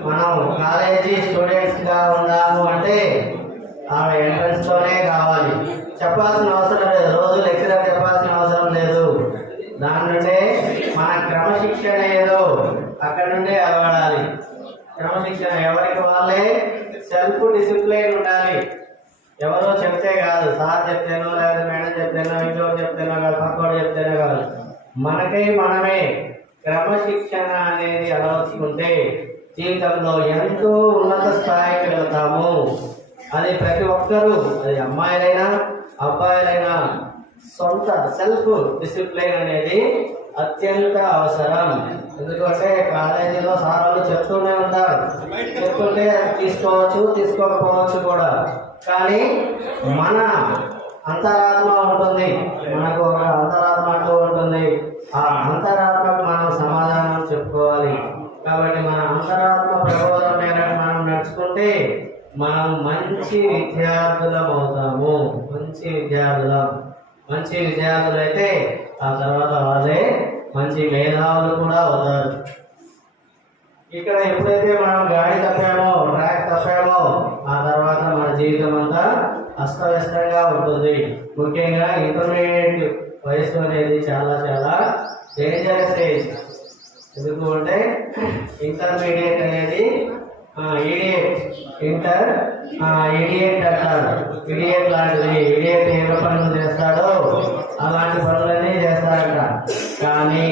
మనం కాలేజీ స్టూడెంట్స్గా ఉన్నాము అంటే ఆమె ఎంట్రన్స్ తోనే కావాలి. చెప్పాల్సిన అవసరం లేదు. రోజు లెక్చరర్ చెప్పాల్సిన అవసరం లేదు. దాని నుండే మన క్రమశిక్షణ ఏదో అక్కడ నుండే అలవడాలి. క్రమశిక్షణ ఎవరికి వాళ్ళే? సెల్ఫ్ డిసిప్లైన్ ఉండాలి. ఎవరో చెప్తే కాదు. సార్ చెప్తేనో లేదా మేడం చెప్తేనో ఇంట్లో చెప్తేనో కాదు పక్కోడు చెప్తేనో కాదు. మనకై మనమే క్రమశిక్షణ అనేది అలవర్చుకుంటే జీవితంలో ఎంతో ఉన్నత స్థాయికి వెళ్తాము. అది ప్రతి ఒక్కరూ అది అమ్మాయిలైనా అబ్బాయిలైనా సొంత సెల్ఫ్ డిసిప్లిన్ అనేది అత్యంత అవసరం. ఎందుకంటే కాలేజీలో సారాలు చెప్తూనే ఉంటారు. చెప్తుంటే తీసుకోవచ్చు తీసుకోకపోవచ్చు కూడా. కానీ మన అంతరాత్మ ఉంటుంది. మనకు ఒక అంతరాత్మ ఉంటుంది. ఆ అంతరాత్మకు మనం సమాధానం చెప్పుకోవాలి. కాబట్టి మన అంతరాత్మ ప్రబోధం మేరకు మనం నడుచుకుంటే మనం మంచి విద్యార్థులం అవుతాము. మంచి విద్యార్థులం. మంచి విద్యార్థులు అయితే ఆ తర్వాత వాళ్ళే మంచి మేధావులు కూడా అవుతారు. ఇక్కడ ఎప్పుడైతే మనం గాడి తప్పామో ట్రాక్ తప్పామో ఆ తర్వాత మన జీవితం అంతా అస్తవ్యస్తంగా ఉంటుంది. ముఖ్యంగా ఇంటర్మీడియట్ వయసు అనేది చాలా చాలా డేంజరస్ స్టేజ్ ఎందుకు అంటే ఇంటర్మీడియట్ అనేది ఇడియట్ ఇంటర్ ఇడియట్ అంటారు. ఇడియట్ లాంటిది. ఇడియట్ ఏ పనులు చేస్తాడో అలాంటి పనులన్నీ చేస్తాడట. కానీ